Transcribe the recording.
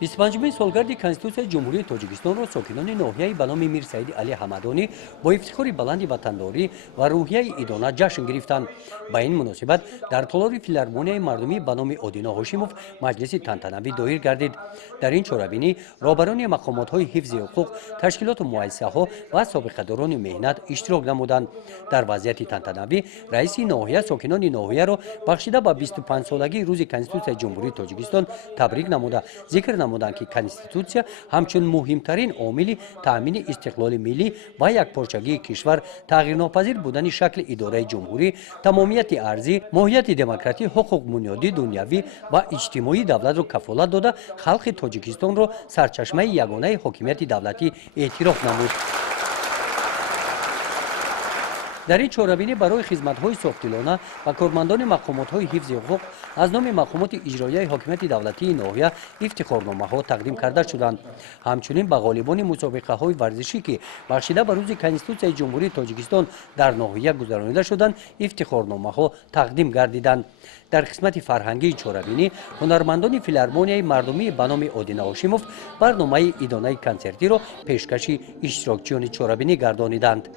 25 سالگرد کنستیتوسیای جمهوری تاجیکستان را ساکنان ناحیه به نام میر سعید علی حمدانی با افتخار بلند وطنداری و روحیه ادانه جشن گرفتند. با این مناسبت در تالار فیلارمونیای مردمی به نام آدینا هاشیموف مجلس تنتنوی دایر گردید. در این چاره‌بینی رهبران مقامات‌های حفظ حقوق، تشکیلات مؤسسه‌ها و سابقه‌داران مهنت اشتراک نمودند. در وضعیت تنتنوی رئیس ناحیه ساکنان ناحیه را بخشیده به 25 سالگی روز کنستیتوسیای جمهوری تاجیکستان تبریک نموده ذکر نمودند که کنستیتوسیا همچون مهمترین عامل تأمین استقلال ملی و یکپارچگی کشور، تغییرناپذیر بودن شکل اداره جمهوری، تمامیت ارضی، ماهیت دموکراسی، حقوق بنیادی دنیوی و اجتماعی دولت را کفالت داده خلق تاجیکستان را سرچشمه یگانه حاکمیت دولتی اعتراف نمود. در این چاره‌بینی برای خدمت‌های صافدلانه و کارمندان مقامات‌های حفظ حقوق از نام مقامات اجرایی حاکمیت دولتی ناحیه افتخارنامه‌ها تقدیم کرده شدند. همچنین به غالبان مسابقه‌های ورزشی که بخشیده به روز کنستیتوسیای جمهوری تاجیکستان در ناحیه گذرانیده شدند افتخارنامه‌ها تقدیم گردیدند. در قسمت فرهنگی چاره‌بینی هنرمندان فیلارمونیای مردمی به نام آدینا هاشیموف برنامه ادانه کنسرتی را پیشکش اشتراکچیان چاره‌بینی گردانیدند.